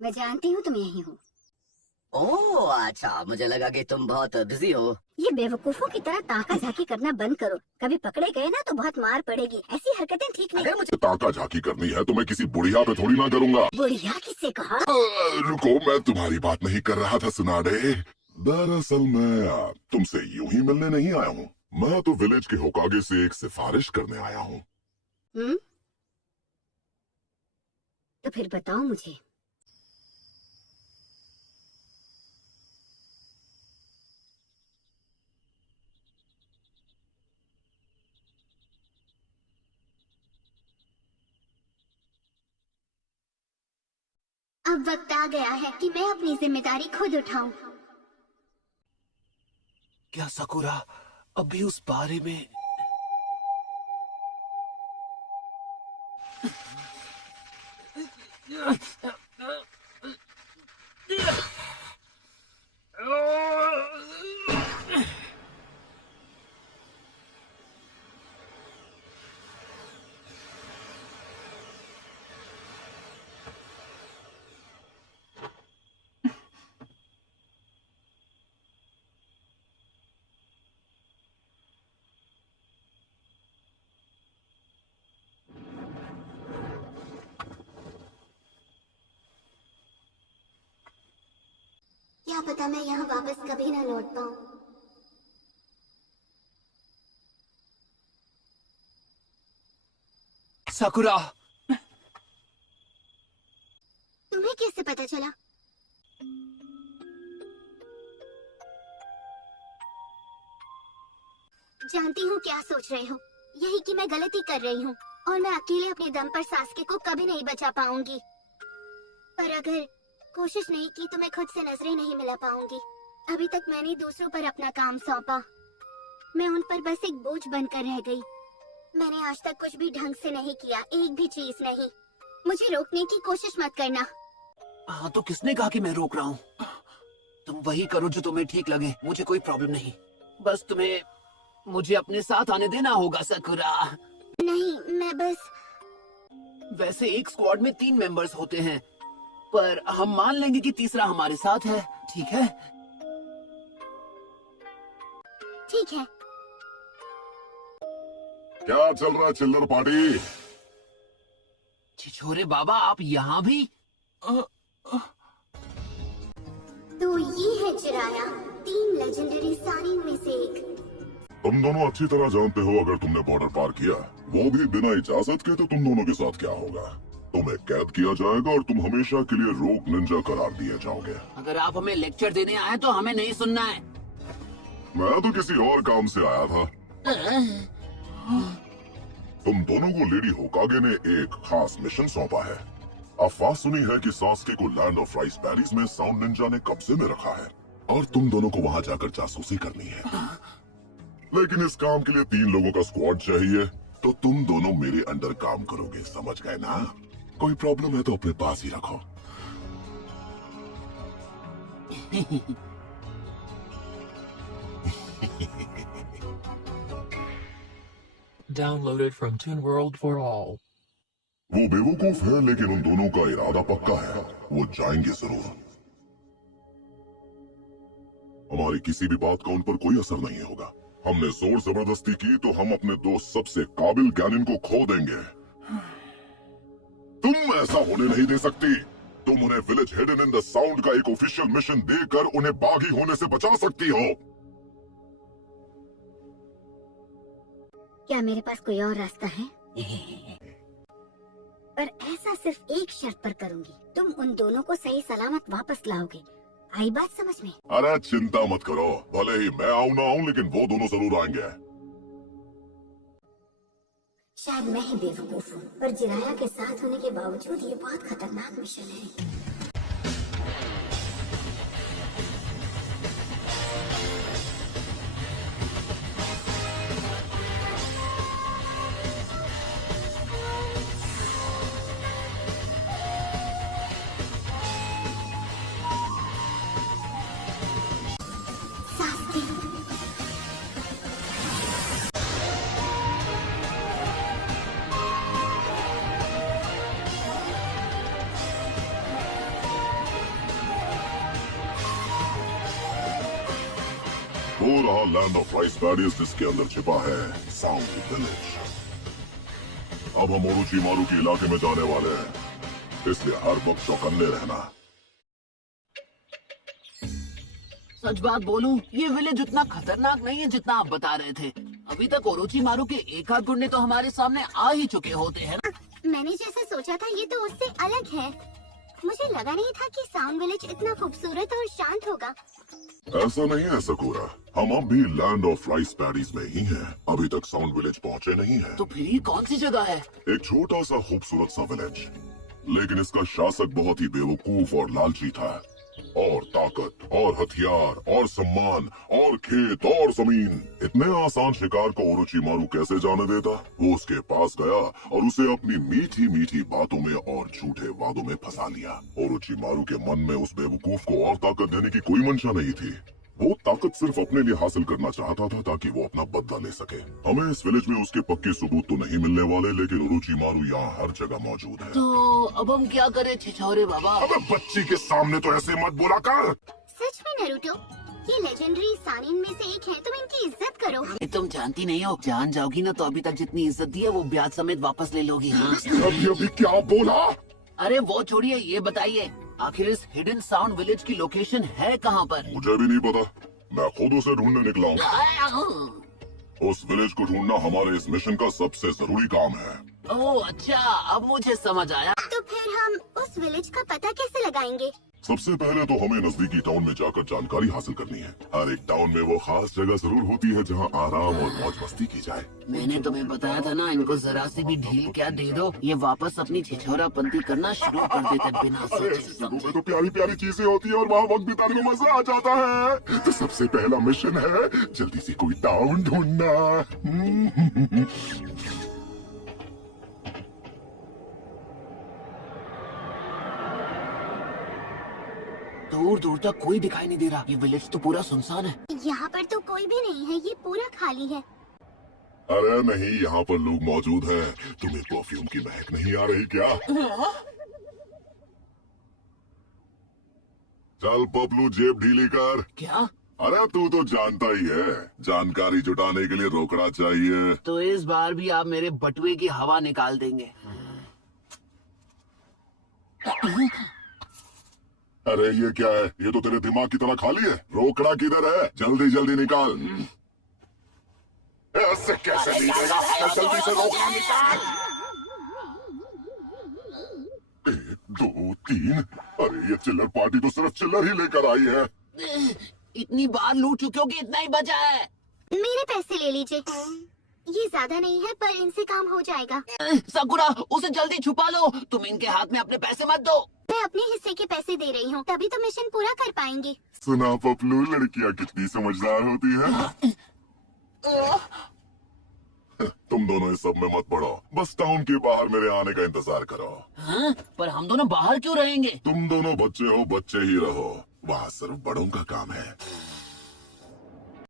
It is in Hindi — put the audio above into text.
मैं जानती हूँ तुम यहीं हो। ओह अच्छा, मुझे लगा कि तुम बहुत बिजी हो। ये बेवकूफों की तरह ताका झाकी करना बंद करो। कभी पकड़े गए ना तो बहुत मार पड़ेगी। ऐसी हरकतें ठीक नहीं। अगर मुझे ताका झाकी करनी है तो मैं किसी बुढ़िया पे थोड़ी ना करूंगा। बुढ़िया किससे कहा? रुको, मैं तुम्हारी बात नहीं कर रहा था सुनाडे। दरअसल मैं तुमसे यूं ही मिलने नहीं आया हूँ। मैं तो विलेज के होकागे से एक सिफारिश करने आया हूँ। तो फिर बताओ मुझे। अब वक्त आ गया है कि मैं अपनी जिम्मेदारी खुद उठाऊं। क्या सकुरा अभी उस बारे में? क्या पता मैं यहाँ वापस कभी ना लौट पाऊं। सकुरा, तुम्हें कैसे पता चला? जानती हूँ क्या सोच रहे हो। यही कि मैं गलती कर रही हूँ और मैं अकेले अपने दम पर सास्के को कभी नहीं बचा पाऊंगी। पर अगर कोशिश नहीं की तो मैं खुद से नजरें नहीं मिला पाऊंगी। अभी तक मैंने दूसरों पर अपना काम सौंपा। मैं उन पर बस एक बोझ बनकर रह गई। मैंने आज तक कुछ भी ढंग से नहीं किया, एक भी चीज नहीं। मुझे रोकने की कोशिश मत करना। हाँ तो किसने कहा कि मैं रोक रहा हूँ? तुम वही करो जो तुम्हें ठीक लगे, मुझे कोई प्रॉब्लम नहीं। बस तुम्हें मुझे अपने साथ आने देना होगा सकुरा। नहीं, मैं बस। वैसे एक स्क्वाड में 3 मेंबर्स होते हैं, पर हम मान लेंगे कि तीसरा हमारे साथ है, ठीक है? ठीक है। क्या चल रहा है चिल्लर पार्टी? छिछोरे बाबा, आप यहाँ भी? तो ये है चिराया, 3 लेजेंडरी सानी में से एक। तुम दोनों अच्छी तरह जानते हो अगर तुमने बॉर्डर पार किया, वो भी बिना इजाजत के, तो तुम दोनों के साथ क्या होगा। तुम्हें कैद किया जाएगा और तुम हमेशा के लिए रोग निंजा करार दिए जाओगे। अगर आप हमें लेक्चर देने आए तो हमें नहीं सुनना है। मैं तो किसी और काम से आया था। तुम दोनों को लेडी होकागे ने एक खास मिशन सौंपा है। अफवाह सुनी है कि सास्के को लैंड ऑफ राइस पैरीज में साउंड निंजा ने कब्जे में रखा है और तुम दोनों को वहां जाकर जासूसी करनी है। लेकिन इस काम के लिए 3 लोगों का स्क्वाड चाहिए, तो तुम दोनों मेरे अंडर काम करोगे, समझ गए ना? कोई प्रॉब्लम है तो अपने पास ही रखो। Downloaded from Toon World for all. वो बेवकूफ है लेकिन उन दोनों का इरादा पक्का है, वो जाएंगे जरूर। हमारी किसी भी बात का उन पर कोई असर नहीं होगा। हमने जोर जबरदस्ती की तो हम अपने 2 सबसे काबिल ज्ञानिन को खो देंगे। तुम ऐसा होने नहीं दे सकती। तुम उन्हें village hidden in the sound का एक ऑफिशियल मिशन देकर उन्हें बागी होने से बचा सकती हो। क्या मेरे पास कोई और रास्ता है? पर ऐसा सिर्फ एक शर्त पर करूंगी। तुम उन दोनों को सही सलामत वापस लाओगे। आई बात समझ में? अरे चिंता मत करो, भले ही मैं आऊं ना आऊं लेकिन वो दोनों जरूर आएंगे। शायद मैं ही बेवकूफ हूँ, पर जिराया के साथ होने के बावजूद ये बहुत खतरनाक मिशन है। सास्के, वो रहा लैंड ऑफ राइस पैडीज जिसके अंदर छिपा है साउंड विलेज। अब हम ओरोचिमारू के इलाके में जाने वाले हैं, इसलिए हर वक्त चौकन्ने रहना। सच बात बोलूं, ये विलेज उतना खतरनाक नहीं है जितना आप बता रहे थे। अभी तक ओरोचिमारू के एक आध गुंडे तो हमारे सामने आ ही चुके होते हैं ना। मैंने जैसा सोचा था ये तो उससे अलग है। मुझे लगा नहीं था कि साउंड विलेज इतना खूबसूरत और शांत होगा। ऐसा नहीं है सकूरा, हम अब भी लैंड ऑफ राइस पैडीज में ही हैं। अभी तक साउंड विलेज पहुंचे नहीं हैं। तो फिर ये कौन सी जगह है? एक छोटा सा खूबसूरत सा विलेज, लेकिन इसका शासक बहुत ही बेवकूफ और लालची था। और ताकत और हथियार और सम्मान और खेत और जमीन, इतने आसान शिकार को ओरोचिमारू कैसे जाने देता? वो उसके पास गया और उसे अपनी मीठी मीठी बातों में और झूठे वादों में फंसा लिया। ओरोचिमारू के मन में उस बेवकूफ को और ताकत देने की कोई मंशा नहीं थी। वो ताकत सिर्फ अपने लिए हासिल करना चाहता था ताकि वो अपना बदला ले सके। हमें इस विलेज में उसके पक्के सबूत तो नहीं मिलने वाले, लेकिन ओरोचिमारू यहाँ हर जगह मौजूद है। तो अब हम क्या करें छिछोरे बाबा? अबे बच्ची के सामने तो ऐसे मत बोला कर। सच में नरूटो, ये लेजेंडरी सानिन में से एक है, तुम इनकी इज्जत करो। ये तुम जानती नहीं हो, जान जाओगी ना तो अभी तक जितनी इज्जत दी है वो ब्याज समेत वापस ले लोगी। हाँ अभी क्या बोला? अरे वो छोड़िए, ये बताइए आखिर इस हिडन साउंड विलेज की लोकेशन है कहाँ पर? मुझे भी नहीं पता, मैं खुद उसे ढूंढने निकला हूँ। उस विलेज को ढूंढना हमारे इस मिशन का सबसे जरूरी काम है। ओह अच्छा, अब मुझे समझ आया। तो फिर हम उस विलेज का पता कैसे लगाएंगे? सबसे पहले तो हमें नजदीकी टाउन में जाकर जानकारी हासिल करनी है। हर एक टाउन में वो खास जगह जरूर होती है जहाँ आराम और मौज मस्ती की जाए। मैंने तुम्हें बताया था ना, इनको जरा सी भी ढील क्या दे दो, ये वापस अपनी छिछोरापंती करना शुरू कर देते बिना अरे सोचे शुरू में समझे। तो प्यारी प्यारी चीजें होती है और वहाँ वक्त बिताने में मजा आ जाता है। तो सबसे पहला मिशन है जल्दी से कोई टाउन ढूंढना। दूर दूर तक कोई दिखाई नहीं दे रहा, ये विलेज तो पूरा सुनसान है। यहाँ पर तो कोई भी नहीं है, ये पूरा खाली है। अरे नहीं, यहाँ पर लोग मौजूद हैं। तुम्हें परफ्यूम की महक नहीं आ रही क्या? चल पपलू, जेब ढीली कर। क्या? अरे तू तो जानता ही है, जानकारी जुटाने के लिए रोकड़ा चाहिए। तो इस बार भी आप मेरे बटुए की हवा निकाल देंगे। अरे ये क्या है? ये तो तेरे दिमाग की तरह खाली है। रोकड़ा किधर है? जल्दी जल्दी निकाल। ऐसे कैसे निकलेगा? जल्दी से रोकड़ा निकाल। 1 2 3। अरे ये चिल्लर पार्टी तो सिर्फ चिल्लर ही लेकर आई है। इतनी बार लूट चुके हो कि इतना ही बचा है। मेरे पैसे ले लीजिए, ये ज्यादा नहीं है पर इनसे काम हो जाएगा। सकुरा, उसे जल्दी छुपा लो, तुम इनके हाथ में अपने पैसे मत दो। मैं अपने हिस्से के पैसे दे रही हूँ, तभी तो मिशन पूरा कर पाएंगे। सुना पपलू, लड़कियां कितनी समझदार होती है। तुम दोनों इस सब में मत पड़ो, बस टाउन के बाहर मेरे आने का इंतजार करो। हाँ? पर हम दोनों बाहर क्यों रहेंगे? तुम दोनों बच्चे हो, बच्चे ही रहो। वहाँ सिर्फ बड़ों का काम है।